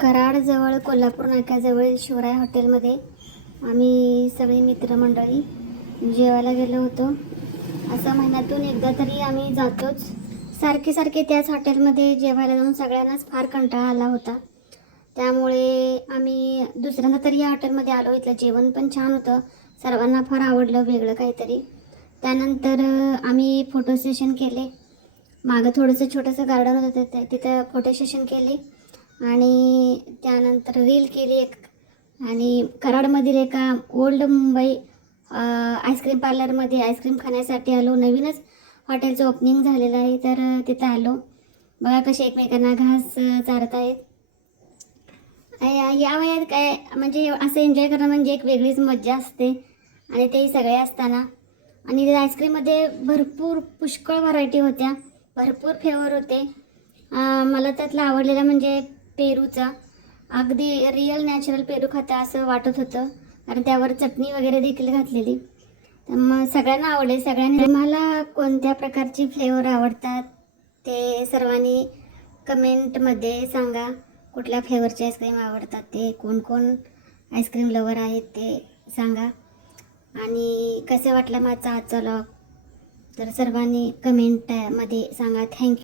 कराडजवळ कोल्हापूर नाक्याजवळ शिवराय हॉटेलमध्ये आम्ही सगळी मित्रमंडळी जेवायला गेलो होतो. असं महिन्यातून एकदा तरी आम्ही जातोच. सारखे त्याच हॉटेलमध्ये जेवायला जाऊन सगळ्यांनाच फार कंटाळा आला होता. त्यामुळे आम्ही दुसऱ्यांदा तरी या हॉटेलमध्ये आलो. इथलं जेवण पण छान होतं, सर्वांना फार आवडलं, वेगळं काहीतरी. त्यानंतर आम्ही फोटो सेशन केले. मागं थोडंसं छोटंसं गार्डन होतं, तिथं फोटो सेशन केले आणि त्यानंतर रील केली एक. आणि कराडमधील एका ओल्ड मुंबई आईस्क्रीम पार्लरमध्ये आईस्क्रीम खाण्यासाठी आलो. नवीनच हॉटेलचं ओपनिंग झालेलं आहे, तर तिथं आलो. बघा कसे एकमेकांना घास चारत आहेत. या वयात काय म्हणजे असं एन्जॉय करणं म्हणजे एक वेगळीच मज्जा असते, आणि तेही सगळे असताना. आणि आईस्क्रीममध्ये भरपूर पुष्कळ व्हरायटी होत्या, भरपूर फ्लेवर होते. मला त्यातला आवडलेला म्हणजे पेरूचा. अगदी रिअल नॅचरल पेरू खाता असं वाटत होतं, कारण त्यावर चटणी वगैरे देखील घातलेली. तर मग सगळ्यांना आवडले. सगळ्यांनी मला कोणत्या प्रकारचे फ्लेवर आवडतात ते सर्वांनी कमेंटमध्ये सांगा. कुठल्या फ्लेवरचे आईस्क्रीम आवडतात ते, कोण कोण आईस्क्रीम लवर आहेत ते सांगा. आणि कसं वाटलं माझा आजचा व्लॉग तर सर्वांनी कमेंटमध्ये सांगा. थँक्यू.